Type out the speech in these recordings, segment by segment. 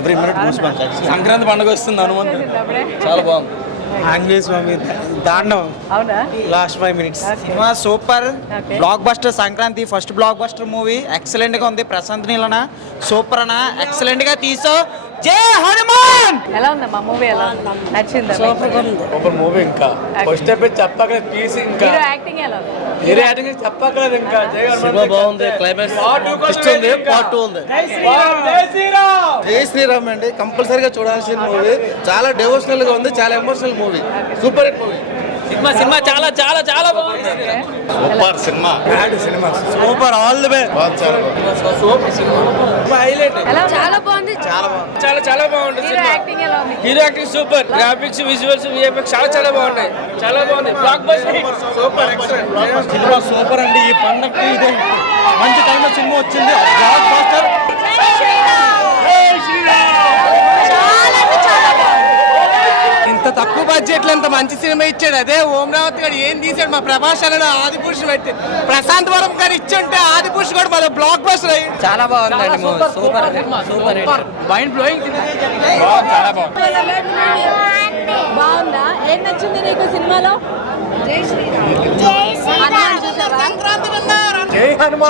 Every minute Sankranti పండుగ వస్తుంది హనుమంత్ చాలా బాగుంది. ఆంగ్లేయ స్వామి దాండం last 5 minutes cinema super blockbuster. Sankranti first blockbuster movie excellent గా ఉంది. ప్రశాంత్ నీల్ అన్న సూపర్ అన్న, ఎక్సలెంట్ గా తీసో. జై హనుమాన్. ఎలా ఉందమ్మా మూవీ? ఎలా నచ్చిందా? Super movie. ఇంకా ఫస్ట్ స్టెప్ చెప్పకలేదు, తీసి ఇంకా హీరో యాక్టింగ్ ఎలా ఉంది? హీరో యాక్టింగ్ చెప్పకలేదు. ఇంకా సినిమా బాగుంది. క్లైమాక్స్ ఉంది, పార్ట్ 2 ఉంది. జై శ్రీరామ్ అండి, కంపల్సరీగా చూడాల్సిన మూవీ. చాలా డివోషనల్ గా ఉంది, చాలా emotional movie. Super hit movie. Cinema చాలా చాలా చాలా బాగుంది. Super cinema. Super all the way. Super cinema. Highlight. చాలా బాగుంది. చాలా చాలా బాగుంది. హీరో యాక్టింగ్ ఎలా ఉంది? Hero acting super. Graphics, visuals, VFX చాలా చాలా బాగున్నాయి. చాలా బాగుంది. Block buster super excellent. Cinema super అండి. ఈ పండగకి ఇదే మంచి టైంలో సినిమా వచ్చింది. Block buster. ఇంత తక్కువ బడ్జెట్ లో ఇంత మంచి సినిమా ఇచ్చాడు. అదే ఓమరావతి గారు ఏం తీసాడు, మా ప్రభాషాలను ఆది పురుషు పెట్టి ప్రశాంత్ వరం గారు ఇచ్చుంటే ఆది పురుషు కూడా మన బ్లాక్ బస్టర్ అయ్యి. చాలా బాగుందండి మూవీ. Super mind blowing. చాలా బాగుంది. బాగుందా? ఏం నచ్చింది నీకు సినిమాలో?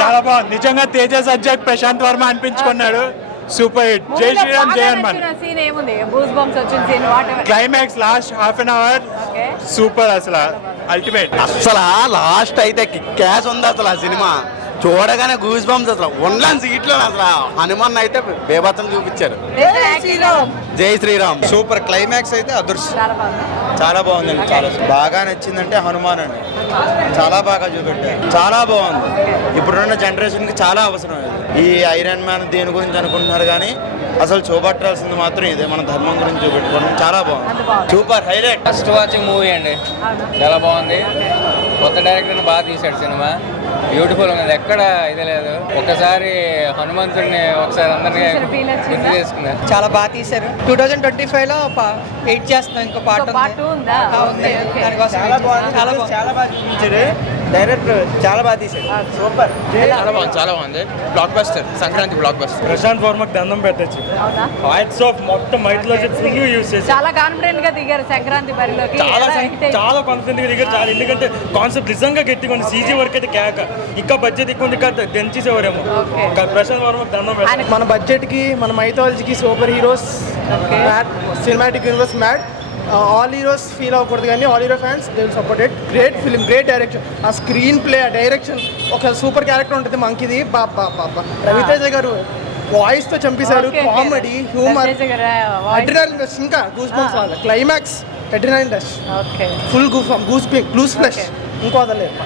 చాలా బాగుంది నిజంగా. తేజ సజ్జాక్ ప్రశాంత్ వర్మ అనిపించుకున్నాడు. Super hit. జై శ్రీరామ్, జై హనుమాన్. సీన్ ఏముంది? గూస్ బంప్స్ వచ్చిన scene whatever. Climax last half an hour super. అసలు అల్టిమేట్. అసలు లాస్ట్ అయితే క్యాష్ ఉంది. అసలు ఆ సినిమా చూడగానే గూస్ బంప్స్. అసలు ఉండని సీట్లో అసలు హనుమాన్ అయితే బేబత్సం చూపించారు. జై శ్రీరామ్. సూపర్. క్లైమాక్స్ అయితే అదృష్టం. చాలా బాగుందండి. చాలా బాగా నచ్చిందంటే హనుమాన్ అండి. చాలా బాగా చూపెట్టారు. చాలా బాగుంది. ఇప్పుడున్న జనరేషన్కి చాలా అవసరం. ఈ ఐరన్ మ్యాన్ దేని గురించి అనుకుంటున్నారు కానీ అసలు చూపట్టాల్సింది మాత్రం ఇదే, మన ధర్మం గురించి చూపెట్టుకోవడం. చాలా బాగుంది. Super highlight. First watching movie అండి. చాలా బాగుంది. కొత్త డైరెక్టర్ బాగా తీశాడు సినిమా. బ్యూటిఫుల్ ఉన్నది, ఎక్కడ ఇది లేదు. ఒకసారి హనుమంతుడిని ఒకసారి అందరినీ గుర్తు చేసుకున్నారు. చాలా బాగా తీశారు. 2025 లో 8 చేస్తున్నాం. ఇంకో పార్ట్ ఉంది. చాలా బాగా చూపించారు డైరెక్టర్. చాలా బాగా తీశారు. సూపర్. చాలా బాగుంది. Blockbuster. Sankranti blockbuster. Prashanth వర్మకి దండం పెట్టచ్చు. ఫైట్స్ ఆఫ్ మొత్తం మైథాలజీ ఫుల్ యూస్ చేసి చాలా కాన్ఫిడెంట్ గా దిగారు సంక్రాంతి బరిలోకి. చాలా కాన్ఫిడెంట్ గా దిగారు. చాలా ఎందుకంటే కాన్సెప్ట్ నిజంగా గట్టిగా ఉంది. సీజీ వర్క్ అయితే కేక. ఇంకా బడ్జెట్ ఎక్కువ ఉంది కదా, దంచేసేవారేమో. ప్రశాంత్ వర్మకి దండం పెట్టారు. మన బడ్జెట్ కి, మన మైథాలజీకి super heroes, cinematic universe mad. All heroes feel అవ్వకూడదు కానీ all hero fans they will support it. Great film, great direction. ఆ స్క్రీన్ ప్లే, ఆ డైరెక్షన్, ఒక సూపర్ క్యారెక్టర్ ఉంటుంది మంకిది. బాబా రవితేజ గారు వాయిస్ తో చంపేశారు. Comedy, humour, adrenaline rush. ఇంకా గూస్ బంప్స్ వాళ్ళ climax adrenaline rush. Full goose flesh. ఇంకో వదలేదు.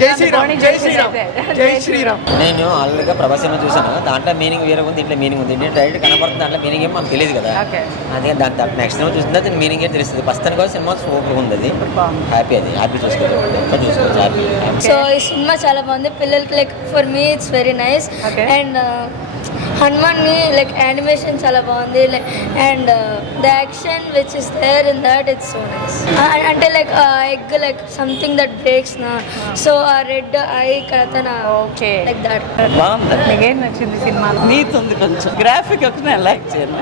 జై శ్రీరామ్. జై శ్రీరామ్. జై శ్రీరామ్. నేను ఆల్రెడీగా ప్రభాస్ సినిమా చూసాను. దాంట్లో మీనింగ్ వేరే ఉంది, దీంట్లో మీనింగ్ ఉంది. డైరెక్ట్ కనపడుతుంది, దాంట్లో మీనింగ్ ఏమో మనకు తెలియదు కదా. అదే దాని నెక్స్ట్ సినిమా చూస్తుంటే దాని మీనింగ్ ఏం తెలుస్తుంది. ప్రస్తుతానికి కూడా సినిమా సూపర్ ఉంది. అది హ్యాపీ, అది హ్యాపీ చూసుకోవచ్చు. హ్యాపీ. సో ఈ సినిమా చాలా బాగుంది. పిల్లలకి like for me it's very nice. And హనుమాన్ని లైక్ యానిమేషన్ చాలా బాగుంది. And the action which is there in that it's so nice. అంటే like egg like something that breaks నా. సో ఆ రెడ్ ఐ కథన లైక్ దట్. నీకేం నచ్చింది cinema? Neat ఉంది కొంచెం. గ్రాఫిక్ ఒకటి నేను లైక్ చేయను.